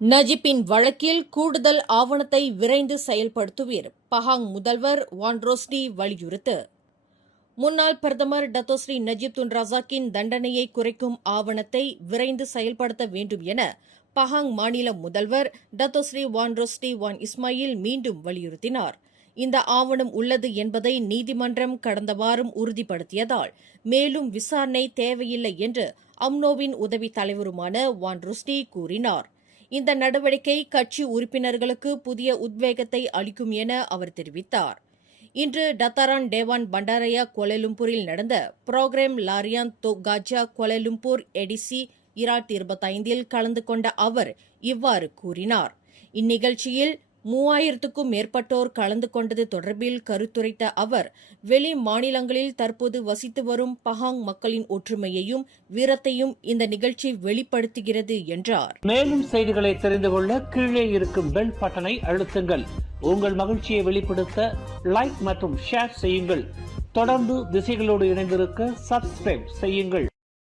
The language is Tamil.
நஜிப்பின் வழக்கில் கூடுதல் ஆவணத்தை விரைந்து செயல்படுத்துவீர். பஹாங் முதல்வர் வான் ரோஸ்டி வலியுறுத்து. முன்னாள் பிரதமர் டத்தோஸ்ரீ நஜீப் துன் ரசாக்கின் தண்டனையை குறைக்கும் ஆவணத்தை விரைந்து செயல்படுத்த வேண்டும் என பஹாங் மாநில முதல்வர் டத்தோஸ்ரீ வான் ரோஸ்டி வான் இஸ்மாயில் மீண்டும் வலியுறுத்தினார். இந்த ஆவணம் உள்ளது என்பதை நீதிமன்றம் கடந்த வாரம் உறுதிப்படுத்தியதால் மேலும் விசாரணை தேவையில்லை என்று அம்னோவின் உதவித் தலைவருமான வான் ரோஸ்டி கூறினார். இந்த நடவடிக்கை கட்சி உறுப்பினர்களுக்கு புதிய உத்வேகத்தை அளிக்கும் என அவர் தெரிவித்தார். இன்று டத்தாரான் டேவான் பண்டாரயா கோலாலம்பூரில் நடந்த புரோகிராம் லாரியான் தோ காஜா கோலாலம்பூர் எடிசி 2025 கலந்து கொண்ட அவர் இவ்வாறு கூறினார். இந்நிகழ்ச்சியில் 3000க்கும் மேற்பட்டோர் கலந்து கொண்டது தொடர்பில் கருத்துரைத்த அவர், வெளி மாநிலங்களில் தற்போது வசித்து வரும் பஹாங் மக்களின் ஒற்றுமையையும் வீரத்தையும் இந்த நிகழ்ச்சி வெளிப்படுத்துகிறது என்றார். மேலும் செய்திகளை தெரிந்து கொள்ள கீழே இருக்கும் பெல் பட்டனை அழுத்துங்கள். உங்கள் மகிழ்ச்சியை வெளிப்படுத்த லைக் மற்றும் ஷேர் செய்யுங்கள். தொடர்ந்து திசைகளோடு இணைந்திருக்க சப்ஸ்கிரைப் செய்யுங்கள்.